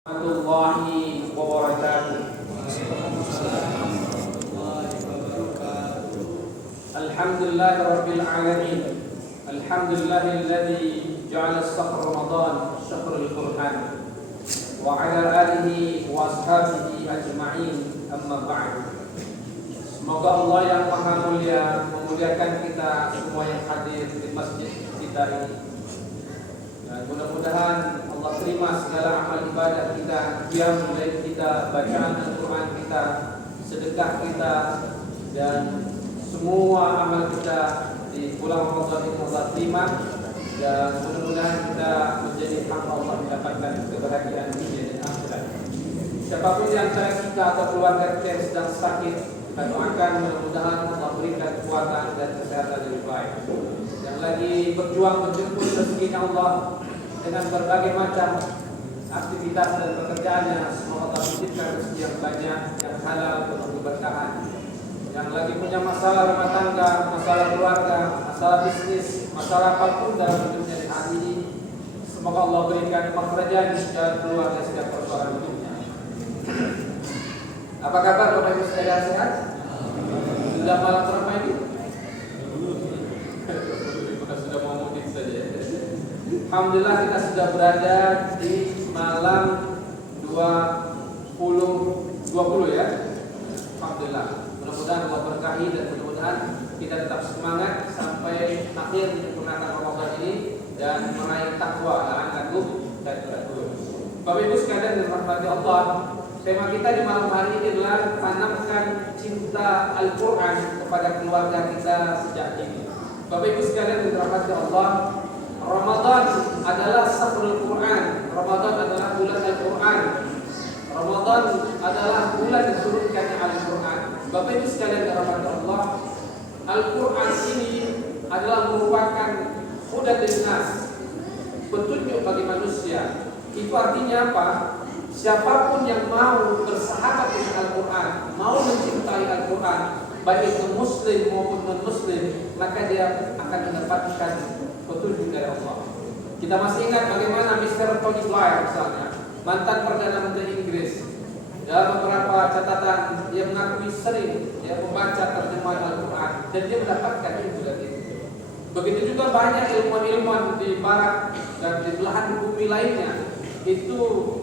Warahmatullahi wabarakatuh. Alhamdulillahi rabbil alamin. Alhamdulillahilladzi ja'ala shahr Ramadan syahrul Qur'an wa 'ala alihi wa ashabihi ajma'in, amma ba'd. Semoga Allah yang Maha Mulia memuliakan kita semua yang hadir di masjid kita ini. Dan mudah-mudahan Allah terima segala amal ibadah kita, qiyamul lail kita, bacaan Al-Quran kita, sedekah kita, dan semua amal kita di bulan Ramadan ini Allah terima. Dan mudah-mudahan kita menjadi hamba Allah, mendapatkan kebahagiaan dunia dan akhirat. Siapapun di antara kita atau keluarga kita yang sedang sakit, kita doakan mudah-mudahan Allah berikan kekuatan dan kesehatan yang baik. Yang lagi berjuang menjemput rezekinya Allah dengan berbagai macam aktivitas dan pekerjaannya, semoga Allah berikan rezeki yang banyak, yang halal, penuh keberkahan. Yang lagi punya masalah rumah tangga, masalah keluarga, masalah bisnis, masalah apapun dalam hidupnya hari ini, semoga Allah berikan pekerjaan dan keluar dari setiap persoalan hidupnya. Apa kabar Bapak Ibu sekalian, sehat? Sudah malam berapa ini? Sudah mau mudik saja. Alhamdulillah kita sudah berada di malam 20 ya. Alhamdulillah. Mudah-mudahan Allah berkahi dan mudah-mudahan kita tetap semangat sampai akhir menyempurnakan Ramadan ini dan meraih takwa, la'allakum tattaqun. Bapak Ibu sekalian yang dirahmati Allah, tema kita di malam hari ini adalah tanamkan cinta Al-Quran kepada keluarga kita sejak dini. Bapak Ibu sekalian yang dirahmati Allah, Ramadan adalah syahrul Quran. Ramadan adalah bulan Al-Quran. Ramadan adalah bulan diturunkannya Al-Quran. Bapak Ibu sekalian yang dirahmati Allah, Al-Quran ini adalah merupakan hudan linnas, petunjuk bagi manusia. Itu artinya apa? Siapapun yang mau bersahabat dengan Al-Quran, mau mencintai Al-Quran, baik itu muslim maupun non-muslim, maka dia akan mendapatkan petunjuk dari Allah. Kita masih ingat bagaimana Mr. Tony Blair misalnya, mantan Perdana Menteri Inggris, dalam beberapa catatan dia mengakui sering dia membaca terjemahan Al-Quran dan dia mendapatkan ilmu dari itu. Begitu juga banyak ilmuwan-ilmuwan di barat dan di belahan bumi lainnya, itu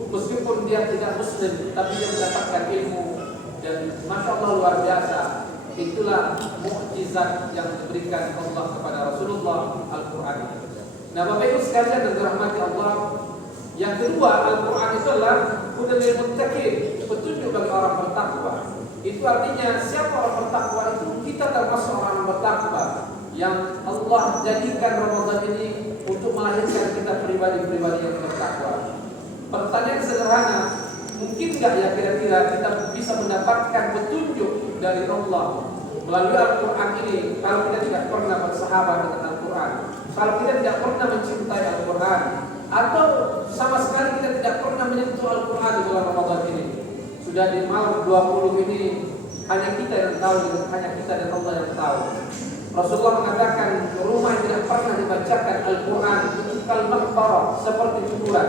meskipun dia tidak muslim tapi dia mendapatkan ilmu, dan Masya Allah luar biasa. Itulah mukjizat yang diberikan Allah kepada Rasulullah, Al-Quran. Nah Bapak Ibu sekalian yang dirahmati Allah, yang kedua, Al-Quran itu adalah hudan lil muttaqin, petunjuk bagi orang bertakwa. Itu artinya siapa orang bertakwa itu? Kita termasuk orang bertakwa yang Allah jadikan Ramadan ini untuk melahirkan kita pribadi-pribadi yang bertakwa. Pertanyaan sederhana, mungkin nggak ya kira-kira kita bisa mendapatkan petunjuk dari Allah melalui Al-Quran ini kalau kita tidak pernah bersahabat dengan Al-Quran, kalau kita tidak pernah mencintai Al-Quran, atau sama sekali kita tidak pernah menyentuh Al-Quran di bulan Ramadan ini? Sudah di malam 20 ini hanya kita yang tahu, hanya kita dan Allah yang tahu. Rasulullah mengatakan rumah yang tidak pernah dibacakan Al-Quran itu kal-maqbarah, seperti kuburan.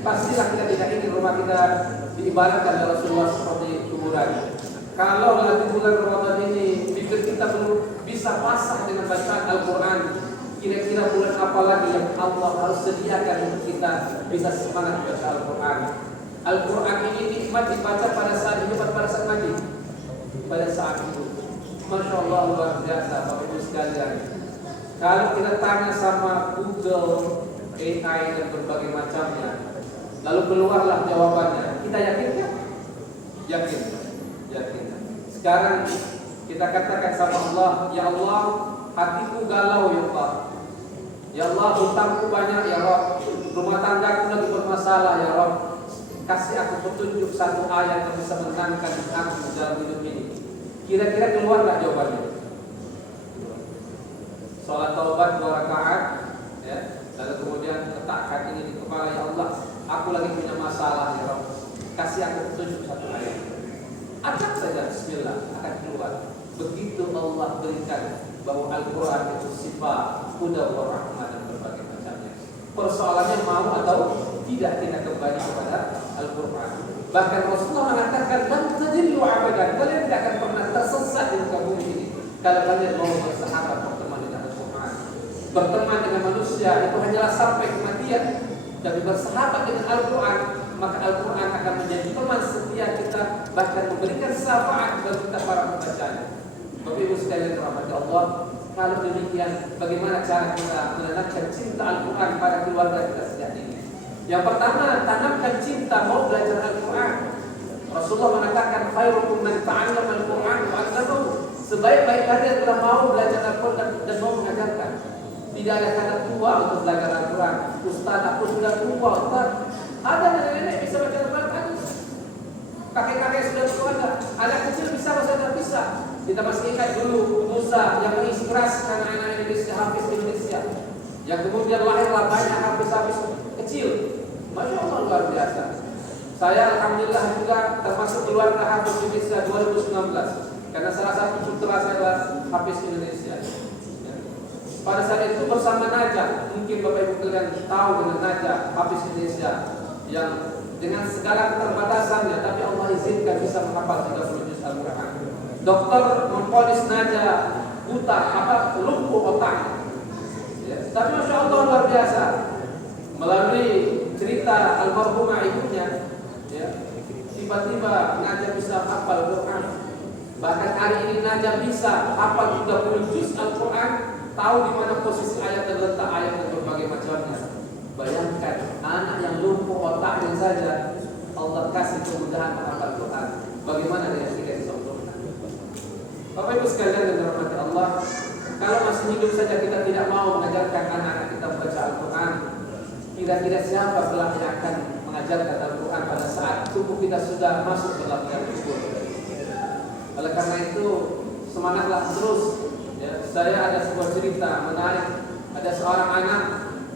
Pastilah kita tidak ingin rumah kita diibaratkan oleh Rasulullah seperti kuburan. Kalau lagi bulan Ramadan ini bibir kita belum bisa basah dengan bacaan Al-Quran, kira-kira bulan apa lagi yang Allah harus sediakan untuk kita bisa semangat baca Al-Quran? Al-Quran ini nikmat dibaca pada saat hidup, pada saat mati, pada saat itu. Masya Allah luar biasa Bapak Ibu sekalian. Kalau kita tanya sama Google, AI dan berbagai macamnya, lalu keluarlah jawabannya, kita yakin kan? Yakin. Sekarang kita katakan sama Allah, ya Allah, hatiku galau ya Allah. Ya Allah, hutangku banyak ya Rabb, rumah tanggaku lagi bermasalah ya Rabb. Kasih aku petunjuk satu ayat yang bisa menenangkan aku dalam hidup ini. Kira-kira keluarlah jawabannya. Salat taubat 2 rakaat, ya. Lalu kemudian letakkan ini di kepala, ya Allah, aku lagi punya masalah ya Rabb. Kasih aku petunjuk satu ayat. Acak saja bismillah akan keluar. Begitu Allah berikan bahwa Al-Quran itu sifat huda wa rahmah dan berbagai macamnya. Persoalannya mau atau tidak kita kembali kepada Al-Quran. Bahkan Rasulullah mengatakan, "Lan tadillu abadan." Kalian tidak akan pernah tersesat di muka bumi ini kalau kalian mau bersahabat berteman dengan Al-Quran. Berteman dengan manusia itu hanyalah sampai kematian, tapi bersahabat dengan Al-Quran, maka Al-Quran akan menjadi teman setia kita, bahkan memberikan syafaat bagi kita para pembacanya. Bapak Ibu sekalian dirahmati Allah, kalau demikian bagaimana cara kita menanamkan cinta Al-Quran pada keluarga kita sejak dini? Yang pertama, tanamkan cinta mau belajar Al-Quran. Rasulullah mengatakan, "Khairukum man ta'allama Al-Quran wa 'allamahu." Sebaik-baik kalian adalah mau belajar Al-Quran dan mau mengajarkan. Tidak ada kata tua untuk belajar Al-Quran. Ustaz, aku sudah tua, Ustaz. Ada nenek-nenek bisa baca Al-Quran. Kakek-kakek sudah tua ada. Anak kecil bisa, masa tidak bisa. Kita masih ingat dulu Musa yang menginspirasi anak-anak Indonesia, hafiz Indonesia, yang kemudian lahirlah banyak hafiz-hafiz kecil. Masya Allah, luar biasa. Saya alhamdulillah juga termasuk keluarga hafiz Indonesia 2019, karena salah satu putra saya adalah hafiz Indonesia. Pada saat itu bersama Najah, mungkin Bapak Ibu kalian tahu dengan Najah hafiz Indonesia yang dengan segala keterbatasannya, tapi Allah izinkan bisa menghafal 30 juz Al-Quran. Dokter memvonis Najah buta, lumpuh otak. Ya, tapi Masya Allah luar biasa. Melalui cerita almarhumah ibunya, ya, tiba-tiba Najah bisa hafal Quran. Bahkan hari ini Najah bisa hafal 30 juz Al-Quran, tahu di mana posisi ayat dan letak ayat dan berbagai macamnya. Bayangkan anak yang lumpuh otaknya saja Allah kasih kemudahan menghafal Quran. Bagaimana dengan kita yang sempurna? Bapak Ibu sekalian yang dirahmati Allah, kalau masih hidup saja kita tidak mau mengajarkan anak-anak kita membaca Al-Quran, kira-kira siapa kelak yang akan mengajarkan Al-Quran pada saat tubuh kita sudah masuk dalam liang kubur? Oleh karena itu, semangatlah terus. Ya, saya ada sebuah cerita menarik. Ada seorang anak,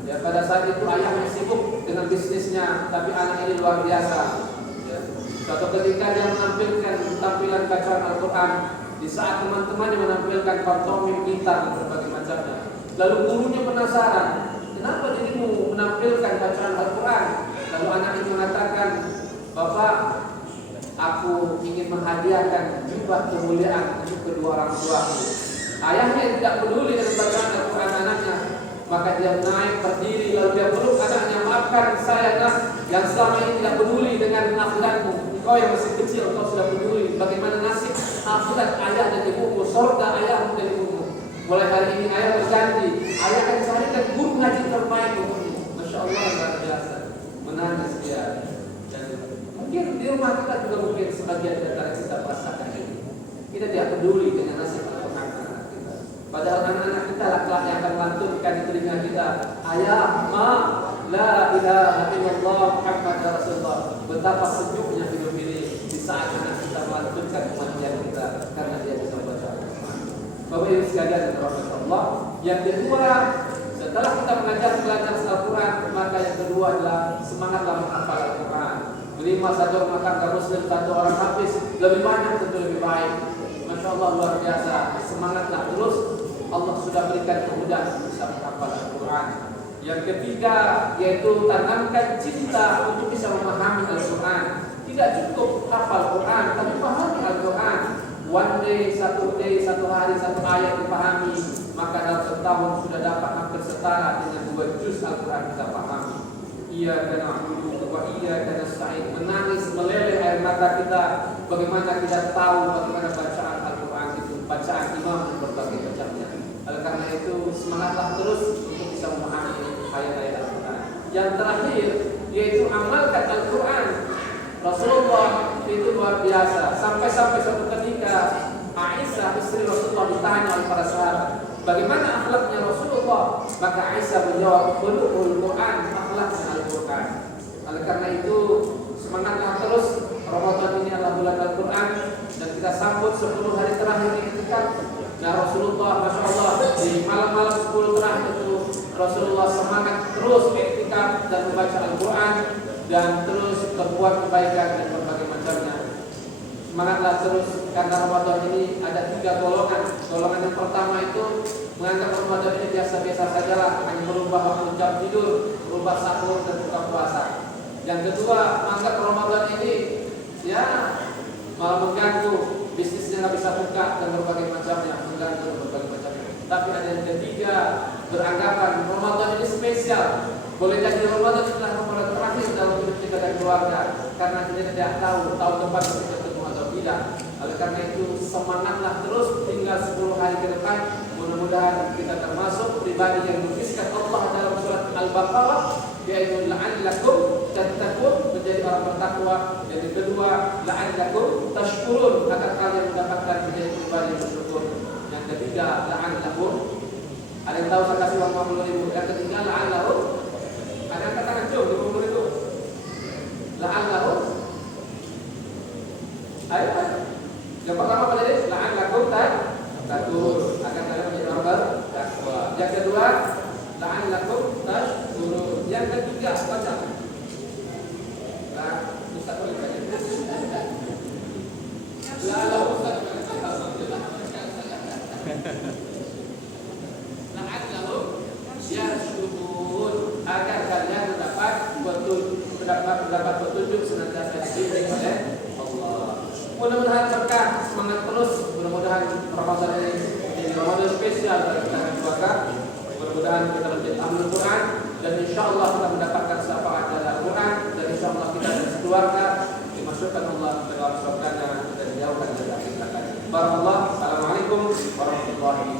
ya, pada saat itu ayahnya sibuk dengan bisnisnya, tapi anak ini luar biasa. Ya, suatu ketika dia menampilkan tampilan bacaan Al-Quran di saat teman-temannya menampilkan pantomim, gitar dan berbagai macamnya. Lalu gurunya penasaran, kenapa dirimu menampilkan bacaan Al-Quran? Lalu anak itu mengatakan, "Bapak, aku ingin menghadiahkan jubah kemuliaan untuk kedua orang tuaku." Ayahnya tidak peduli dengan bacaan Al-Quran anaknya, maka dia naik berdiri lalu dia peluk anaknya, "Maafkan saya nak, yang selama ini tidak peduli dengan akhiratmu. Engkau yang masih kecil, engkau sudah peduli bagaimana nasib akhirat ayah dan ibumu, surga ayahmu dan ibumu. Mulai hari ini ayah berjanji, ayah akan carikan guru ngaji terbaik untukmu." Masya Allah, luar biasa. Menangis dia. Dan mungkin di rumah kita juga mungkin sebagian dari kita merasakan ini. Kita tidak peduli dengan nasib anak-anak kita. Padahal anak-anak kita laki-laki yang akan melantunkan di telinga kita, "Ayah, ma, la ilaha illallah Muhammad Rasulullah." Betapa sejuknya hidup ini di saat anak kita melantunkan kematian kita karena dia bisa membaca Al-Quran. Bapak Ibu sekalian yang dirahmati Allah, yang kedua, setelah kita mengajar belajar Al-Quran, maka yang kedua adalah semangatlah menghafal Al-Quran. 5 satu rumah tangga muslim, 1 orang hafiz, lebih banyak tentu lebih baik. Masya Allah, luar biasa. Semangatlah terus. Allah sudah berikan kemudahan bisa menghafal Al-Quran. Yang ketiga, yaitu tanamkan cinta untuk bisa memahami Al-Quran. Tidak cukup hafal Quran, tapi pahami Al-Quran. One day, satu hari, 1 ayat dipahami, maka dalam setahun sudah dapat hampir setara dengan 2 juz Al-Quran kita pahami. Iyyaka na'budu wa iyyaka nasta'in. Menangis meleleh air mata kita, bagaimana kita tahu bagaimana bacaan Al-Quran itu, bacaan imam dan berbagai macamnya. Oleh karena itu, semangatlah terus untuk bisa memahami ayat-ayat Al-Quran. Yang terakhir, yaitu amalkan Al-Quran. Rasulullah itu luar biasa. Sampai-sampai suatu ketika Aisyah istri Rasulullah ditanya oleh para sahabat, bagaimana akhlaknya Rasulullah? Maka Aisyah menjawab, "Khuluqul Quran, akhlaknya Al-Quran." Oleh karena itu, semangatlah terus. Ramadan ini adalah bulan Al-Quran dan kita sambut 10 hari terakhir ini dekat. Nah, Rasulullah, Masya Allah, di malam-malam 10 terakhir itu Rasulullah semangat terus iktikaf dan membaca Al-Quran dan terus berbuat kebaikan dan berbagai macamnya. Semangatlah terus, karena Ramadan ini ada 3 golongan. Golongan yang pertama itu menganggap Ramadan ini biasa-biasa sajalah, hanya merubah waktu jam tidur, merubah sahur dan buka puasa. Yang kedua, menganggap Ramadan ini ya malah mengganggu, bisnisnya nggak bisa buka dan berbagai macamnya, mengganggu berbagai macamnya. Tapi ada yang ketiga, beranggapan Ramadan ini spesial. Boleh jadi Ramadan adalah Ramadan terakhir dalam hidup kita dan keluarga, karena kita tidak tahu tahun depan kita ketemu atau tidak. Oleh karena itu semangatlah terus, tinggal 10 hari ke depan. Mudah-mudahan kita termasuk pribadi yang menuliskan Allah dalam surat Al-Baqarah, yaitu la'allakum tattaqun, menjadi orang bertakwa. Yang kedua, la'allakum tashkurun, agar kalian mendapatkan menjadi pribadi yang bersyukur. Yang ketiga, la'allakum, ada yang tahu saya kasih uang 50.000. Yang ketiga, la'allakum, ada yang katakan jauh 50.000. La'allakum, ayo. Yang pertama apa tadi? La'allakum tattaqun, agar kalian menjadi orang bertakwa. Yang kedua, la'allakum tashkurun. Yang ketiga, baca. Nah, Ustaz boleh baca. La'allakum la'allakum yarshudun, agar kalian mendapat petunjuk senantiasa dibimbing oleh Allah. Mudah-mudahan berkah, semangat terus. Mudah-mudahan Ramadan ini menjadi Ramadan spesial bagi kita dan keluarga. Mudah-mudahan kita menjadi ahlul Quran, dan insyaallah kita mendapatkan syafaat dari Al-Quran, dan insyaallah kita dan keluarga dimasukkan Allah ke dalam surganya dan dijauhkan dari neraka. Barakallahu. Assalamualaikum warahmatullahi wabarakatuh.